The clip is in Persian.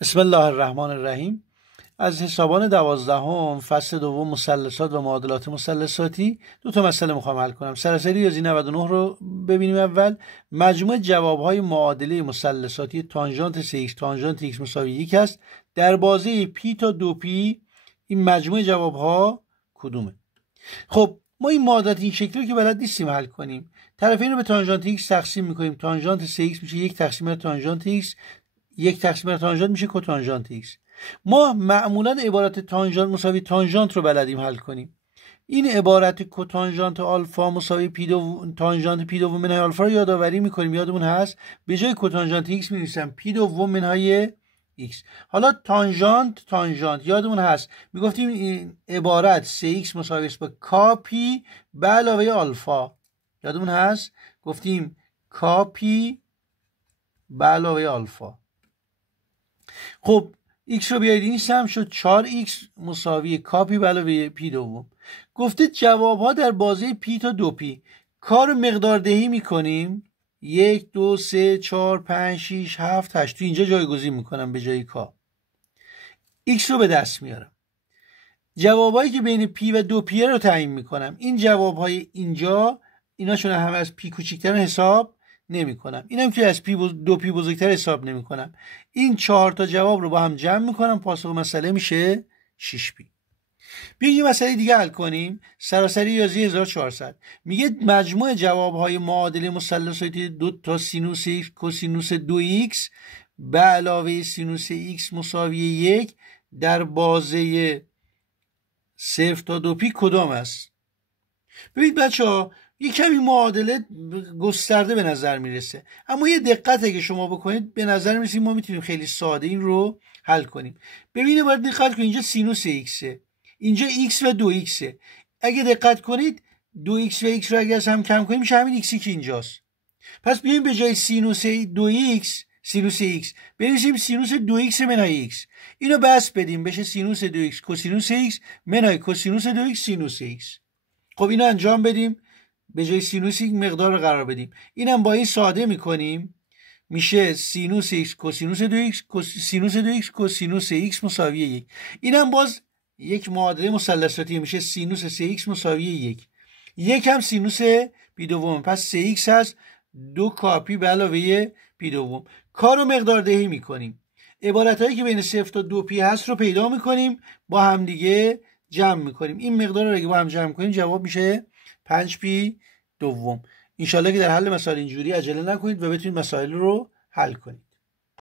بسم الله الرحمن الرحیم. از حسابان 12 فصل دوم مثلثات و معادلات مثلثاتی دو تا مسئله میخوام حل کنم. سراسری ریاضی 99 رو ببینیم. اول مجموع جوابهای معادله مثلثاتی تانژانت 3x تانژانت x مساوی 1 است در بازه پی تا 2p. این مجموع جوابها کدومه؟ خب ما این معادلات این شکلی رو که بلد نیستیم حل کنیم. طرفین رو به تانژانت x تقسیم میکنیم. تانژانت 3x میشه 1 تقسیم بر تانژانت x، 1 تقسیم بر تانژانت میشه کوتانژانت x. ما معمولا عبارت تانژانت مساوی تانژانت رو بلدیم حل کنیم. این عبارت کوتانژانت آلفا مساوی پی دو تانژانت پی دوم منهای آلفا رو یادآوری میکنیم. یادمون هست به جای کوتانژانت x می‌نویسم پی دوم منهای x. حالا تانژانت یادمون هست میگفتیم این عبارت 3x مساوی است با کاپی به علاوه آلفا. یادمون هست گفتیم کاپی به علاوه آلفا. خب x رو بیایید این سم شد 4x مساوی کاپی به علاوه پی دوم. گفته جواب ها در بازه پی تا 2p. کار مقدار دهی میکنیم. 1 2 3 4 5 6 7 8 تو اینجا جایگزین میکنم به جای کا. x رو به دست میارم. جوابایی که بین پی و 2p رو تعیین میکنم. این جوابهای اینجا ایناشون همه از پی کوچیک‌تر حساب نمی کنم. اینم که از دو پی بزرگتر حساب نمی کنم. این 4 تا جواب رو با هم جمع میکنم. پاسخ مسئله میشه 6 پی. بیایم یه مسئله دیگه حل کنیم. سراسری ریاضی 1400 میگه مجموع جوابهای معادله مثلثاتی 2 تا سینوس x کوسینوس 2x به علاوه سینوس x مساوی 1 در بازه 0 تا 2p کدام است؟ ببینید بچه‌ها یه کمی معادله گسترده به نظر میرسه، اما یه دقت که شما بکنید به نظر میرسه ما میتونیم خیلی ساده این رو حل کنیم. ببینید باید دقت کنید اینجا سینوس x، اینجا x و 2x. اگه دقت کنید 2x و x رو اگه از هم کم کنیم میشه همین xی که اینجاست. پس بیایم به جای سینوس 2x سینوس x بنویسیم سینوس 2x منهای x. اینو بس بدیم بشه سینوس 2x کوسینوس x منهای کوسینوس 2x سینوس x. خب اینو انجام بدیم. به جای سینوس یک مقدار رو قرار بدیم. اینم با این ساده میکنیم. میشه سینوس x کوسینوس 2x سینوس 2x کوسینوس x مساوی 1. اینم باز یک معادله مثلثاتی میشه سینوس 3x مساوی 1. یک هم سینوس پی دوم. پس 3x هست 2 کاپی به علاوه پی دوم. کارو مقدار دهی میکنیم. عبارتایی که بین 0 تا 2p هست رو پیدا میکنیم با هم دیگه جمع میکنیم. این مقدار رو اگه با هم جمع کنیم جواب میشه 5p دوم. انشالله که در حل مسائل اینجوری عجله نکنید و بتونید مسائل رو حل کنید.